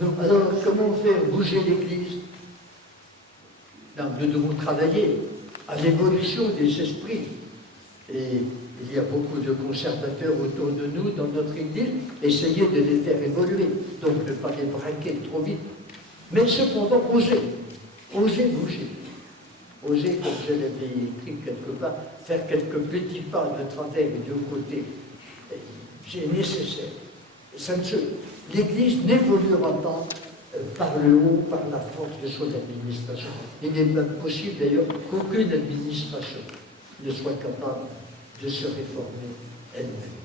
Donc, alors, comment faire bouger l'Église? Nous devons travailler à l'évolution des esprits. Et il y a beaucoup de conservateurs autour de nous, dans notre Église, essayer de les faire évoluer, donc ne pas les braquer trop vite. Mais cependant, oser bouger. Oser, comme je l'avais écrit quelque part, faire quelques petits pas de travers et de côté. C'est nécessaire. L'Église n'évoluera pas par le haut, par la force de son administration. Il n'est pas possible d'ailleurs qu'aucune administration ne soit capable de se réformer elle-même.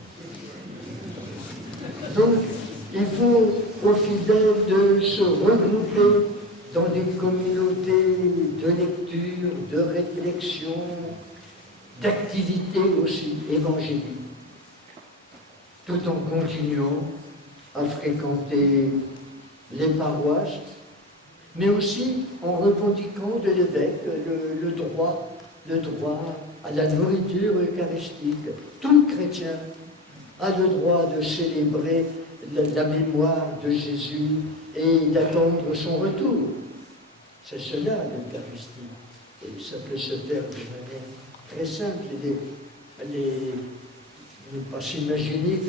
Donc, il faut aux fidèles de se regrouper dans des communautés de lecture, de réflexion, d'activité aussi évangélique, tout en continuant à fréquenter les paroisses, mais aussi en revendiquant de l'évêque le droit à la nourriture eucharistique. Tout chrétien a le droit de célébrer la mémoire de Jésus et d'attendre son retour. C'est cela l'Eucharistie. Et ça peut se faire de manière très simple. Ne pas s'imaginer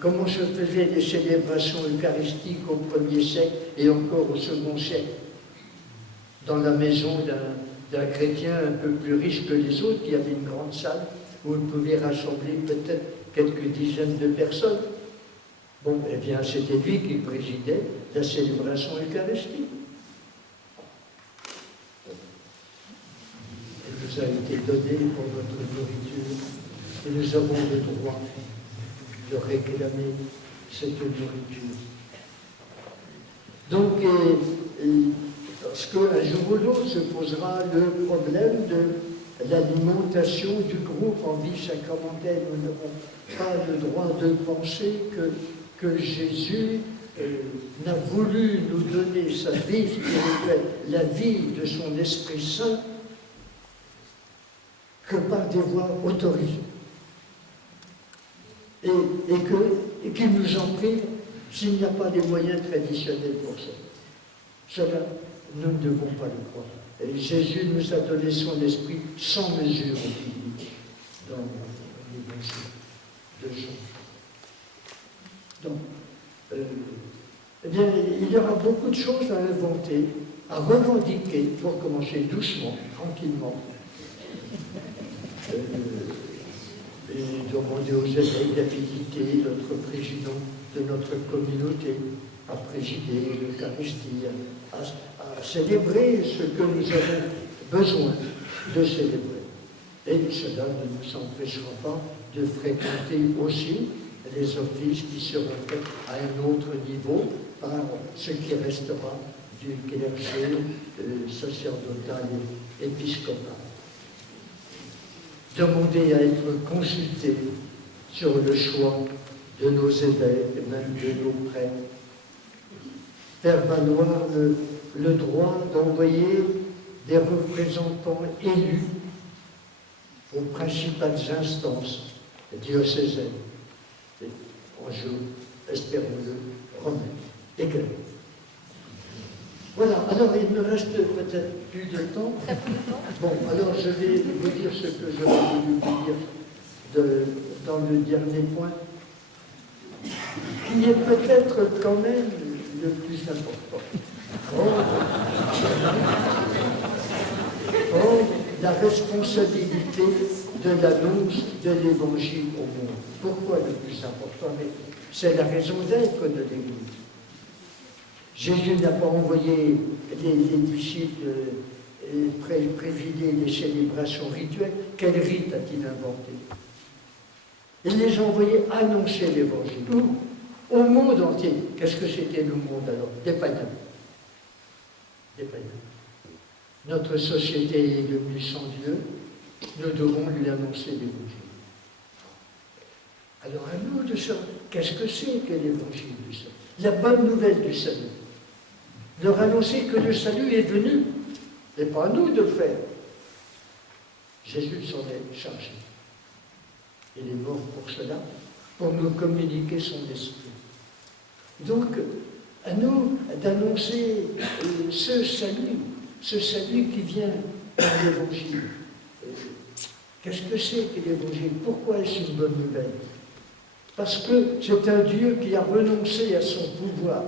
comment se faisaient les célébrations eucharistiques au 1er siècle et encore au 2e siècle, dans la maison d'un chrétien un peu plus riche que les autres, qui avait une grande salle où il pouvait rassembler peut-être quelques dizaines de personnes. Bon, eh bien, c'était lui qui présidait la célébration eucharistique. Elle nous a été donnée pour notre nourriture. Et nous avons le droit de réclamer cette nourriture. Donc, parce qu'un jour ou l'autre se posera le problème de l'alimentation du groupe en vie sacramentelle. Nous n'avons pas le droit de penser que Jésus n'a voulu nous donner sa vie spirituelle, la vie de son Esprit Saint, que par des voies autorisées. Et qu'il nous en prive s'il n'y a pas des moyens traditionnels pour ça. Cela, nous ne devons pas le croire. Et Jésus nous a donné son esprit sans mesure dans l'évangile de Jean. Donc, eh bien, il y aura beaucoup de choses à inventer, à revendiquer, pour commencer doucement, tranquillement. Et demander aux évêques d'habiliter notre président de notre communauté à présider l'Eucharistie, à célébrer ce que nous avons besoin de célébrer. Et cela ne nous empêchera pas de fréquenter aussi les offices qui seront faits à un autre niveau par ce qui restera du clergé sacerdotal et épiscopal. Demander à être consulté sur le choix de nos évêques, même de nos prêtres. Faire valoir le droit d'envoyer des représentants élus aux principales instances diocésaines. Enjeu, espérons-le, romain et grec. Voilà, alors il me reste peut-être plus de temps. Bon, alors je vais vous dire ce que j'aurais voulu vous dire dans le dernier point, qui est peut-être quand même le plus important. La responsabilité de l'annonce de l'Évangile au monde. Pourquoi le plus important? Mais c'est la raison d'être de l'Église. Jésus n'a pas envoyé les disciples présider les célébrations rituelles. Quel rite a-t-il inventé? Il les a envoyés annoncer l'Évangile. Au monde entier. Qu'est-ce que c'était le monde alors? Des païens. Des païens. Notre société est devenue sans Dieu. Nous devons lui annoncer l'Évangile. Alors à nous de savoir, qu'est-ce que c'est que l'Évangile du salut? La bonne nouvelle du salut. Leur annoncer que le salut est venu, et pas à nous de le faire. Jésus s'en est chargé. Il est mort pour cela, pour nous communiquer son esprit. Donc, à nous d'annoncer ce salut qui vient par l'Évangile. Qu'est-ce que c'est que l'Évangile? Pourquoi est-ce une bonne nouvelle? Parce que c'est un Dieu qui a renoncé à son pouvoir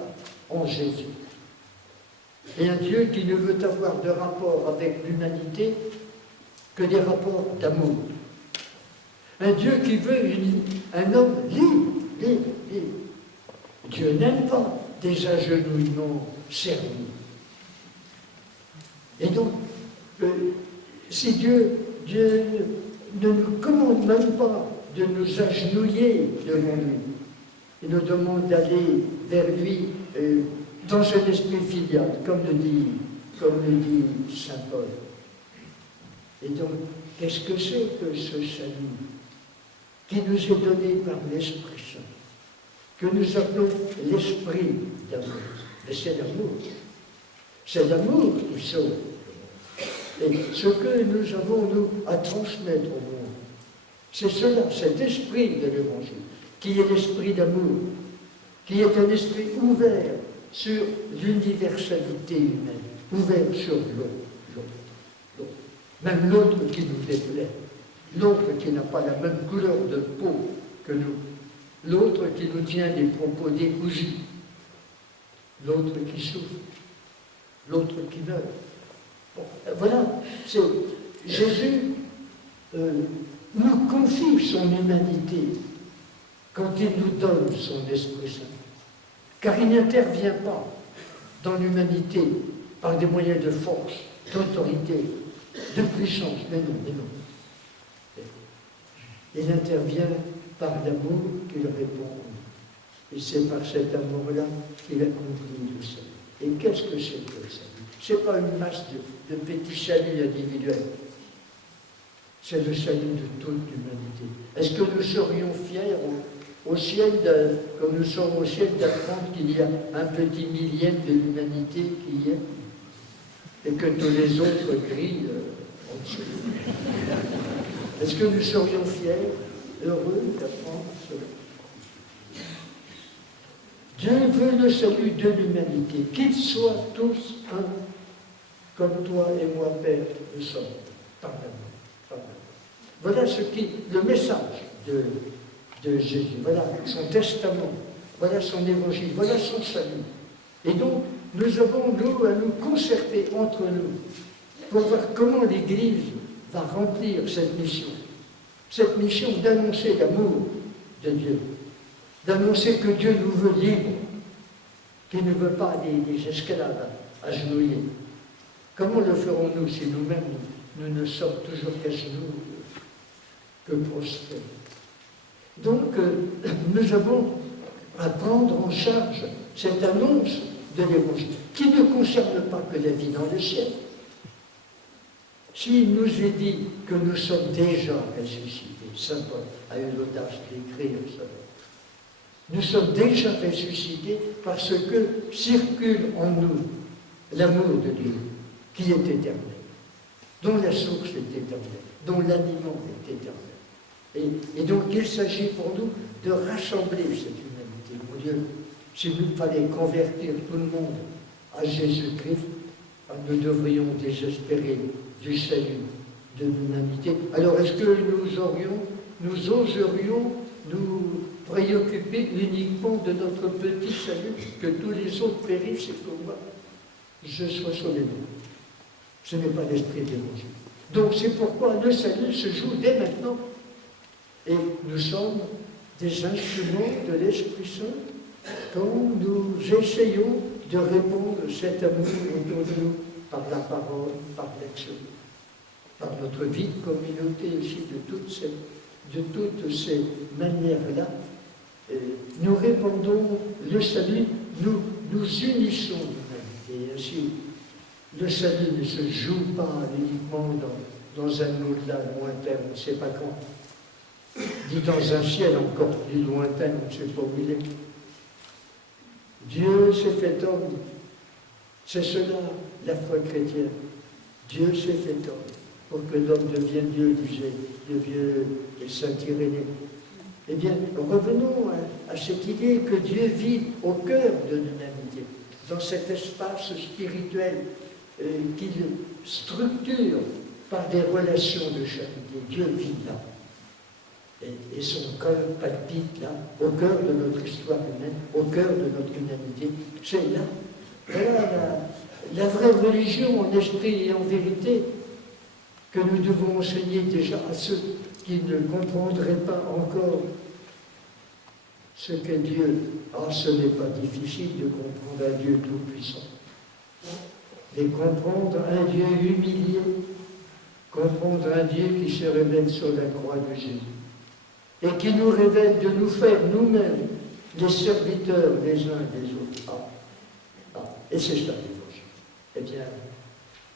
en Jésus. Et un Dieu qui ne veut avoir de rapport avec l'humanité que des rapports d'amour. Un Dieu qui veut un homme libre. Dieu n'aime pas des agenouillements servis. Et donc, si Dieu ne nous commande même pas de nous agenouiller devant lui, il nous demande d'aller vers lui dans un esprit filial, comme le dit saint Paul. Et donc, qu'est-ce que c'est que ce salut qui nous est donné par l'Esprit Saint, que nous appelons l'esprit d'amour? Et c'est l'amour. C'est l'amour qui sauve. Et ce que nous avons, nous, à transmettre au monde, c'est cela, cet esprit de l'Évangile, qui est l'esprit d'amour, qui est un esprit ouvert sur l'universalité humaine, ouvert sur l'autre. Même l'autre qui nous déplaît, l'autre qui n'a pas la même couleur de peau que nous, l'autre qui nous tient des propos décousus, l'autre qui souffre, l'autre qui meurt. Bon, voilà, Jésus nous confie son humanité quand il nous donne son Esprit Saint. Car il n'intervient pas dans l'humanité par des moyens de force, d'autorité, de puissance. Mais non. Il intervient par l'amour qu'il répond. Et c'est par cet amour-là qu'il accomplit le salut. Et qu'est-ce que c'est que le salut? Ce n'est pas une masse de petits saluts individuels. C'est le salut de toute l'humanité. Est-ce que nous serions fiers au ciel, comme nous sommes au ciel, d'apprendre qu'il y a un petit millième de l'humanité qui y est, et que tous les autres crient en dessous? Est-ce que nous serions fiers, heureux d'apprendre cela? Dieu veut le salut de l'humanité, qu'ils soient tous un, comme toi et moi, Père, nous sommes, par l'amour. Voilà le message de Jésus, voilà son testament, voilà son évangile, voilà son salut. Et donc, nous avons, nous, à nous concerter entre nous pour voir comment l'Église va remplir cette mission d'annoncer l'amour de Dieu, d'annoncer que Dieu nous veut libres, qu'il ne veut pas des esclaves agenouillés. Comment le ferons-nous si nous-mêmes, nous ne sommes toujours qu'à genoux, que prostrés? Donc, nous avons à prendre en charge cette annonce de l'Évangile, qui ne concerne pas que la vie dans le ciel. S'il nous est dit que nous sommes déjà ressuscités, saint Paul a eu l'audace d'écrire cela. Nous sommes déjà ressuscités parce que circule en nous l'amour de Dieu, qui est éternel, dont la source est éternelle, dont l'aliment est éternel. Et donc il s'agit pour nous de rassembler cette humanité. Mon Dieu, s'il nous fallait convertir tout le monde à Jésus-Christ, nous devrions désespérer du salut de l'humanité. Alors est-ce que nous oserions nous préoccuper uniquement de notre petit salut, que tous les autres périssent et que moi, je sois sauvé? Ce n'est pas l'esprit de l'Évangile. Donc c'est pourquoi le salut se joue dès maintenant. Et nous sommes des instruments de l'Esprit Saint quand nous essayons de répandre cet amour autour de nous par la parole, par l'action, par notre vie de communauté aussi, de toutes ces manières-là. Nous répandons le salut, nous unissons l'humanité. Et ainsi, le salut ne se joue pas uniquement dans un au-delà lointain, on ne sait pas quand, ni dans un ciel encore plus lointain, on ne sait pas où il est. Dieu s'est fait homme. C'est cela, la foi chrétienne. Dieu s'est fait homme pour que l'homme devienne Dieu, disait le vieux et saint Irénée. Eh bien, revenons à cette idée que Dieu vit au cœur de l'humanité. dans cet espace spirituel qu'il structure par des relations de charité. Dieu vit là. Et son cœur palpite là, au cœur de notre histoire humaine, au cœur de notre humanité. C'est là. Voilà la vraie religion en esprit et en vérité que nous devons enseigner déjà à ceux qui ne comprendraient pas encore ce qu'est Dieu. Ah, ce n'est pas difficile de comprendre un Dieu tout-puissant. Mais comprendre un Dieu humilié, comprendre un Dieu qui se révèle sur la croix de Jésus et qui nous révèle de nous faire nous-mêmes les serviteurs les uns des autres. Et c'est ça l'Évangile. Eh bien,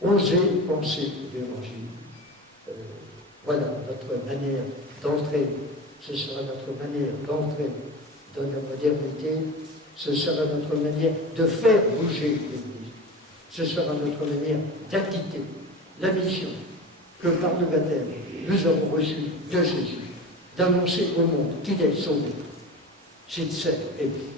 osez penser l'Évangile. Voilà notre manière d'entrer. Ce sera notre manière d'entrer dans la modernité. Ce sera notre manière de faire bouger l'Église. Ce sera notre manière d'acquitter la mission que par le baptême nous avons reçue de Jésus, d'annoncer au monde qu'il est sauvé, s'il sait aimer.